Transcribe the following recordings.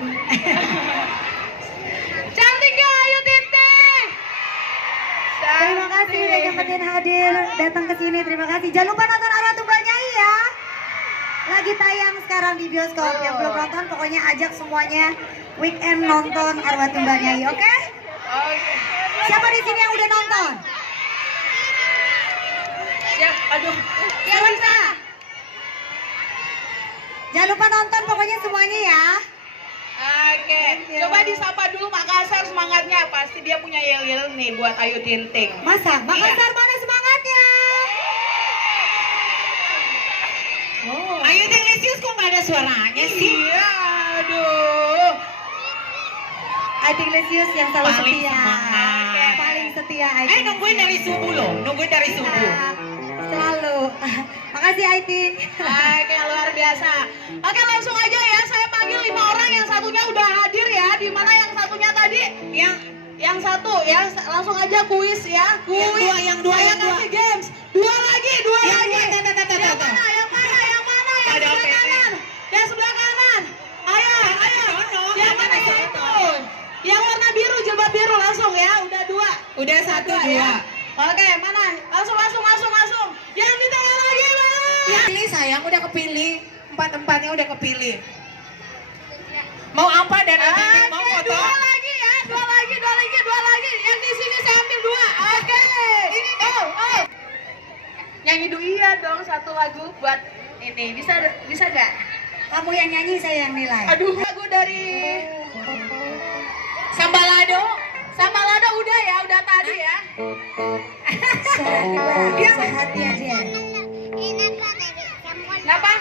hadir. Cantik ya Ayu Tinting. Terima kasih udah nyempetin hadir datang ke sini. Terima kasih. Jangan lupa nonton Arwah Tumbal Nyai ya. Lagi tayang sekarang di bioskop. Yang belum nonton pokoknya ajak semuanya weekend nonton Arwah Tumbal Nyai, oke? Siapa di sini yang udah nonton? Ya, aduh. Siapa? Jangan lupa nonton pokoknya semuanya ya. Oke, coba disapa dulu Makassar semangatnya. Pasti dia punya yel-yel nih buat Ayu Tinting. Masa? Makassar mana semangatnya? Oh. Ayu Tinglisius kok nggak ada suaranya sih? Iya, aduh. Ayu Lesius yang selalu Paling setia. semangat. Paling setia Ayu. Nungguin dari subuh loh, nungguin dari subuh. Selalu. Makasih Aiting. Oke, luar biasa. Oke, langsung aja ya. Saya panggil 5 orang. Yang satunya udah hadir ya. Di mana yang satunya tadi? Yang satu ya. Langsung aja kuis ya. Kuis. Yang dua. Kasih games. Dua lagi. Yang mana? Yang Ada sebelah OTT. kanan. Yang sebelah kanan. Ayo. Yang mana ya itu? Yang warna biru, jilbab biru langsung ya. Udah dua. Udah satu Dua, dua. ya. Oke, mana? Langsung. Yang di tengah lagi mana? Pilih sayang udah kepilih, empat-empatnya udah kepilih. Mau apa dan mau foto? Dua lagi ya, dua lagi. Yang di sini saya ambil dua. Oke. Ini oh. Nyanyi dulu iya dong satu lagu buat ini. Bisa gak? Kamu yang nyanyi, saya yang nilai. Aduh, lagu dari Sambalado udah ya, udah tadi ya. Sehati aja. Kenapa?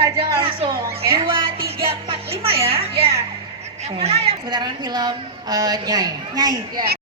saja langsung ya. 2, 3, 4, 5 ya. Ya. Yang mana yang Putaran film Nyai. Nyai. ya.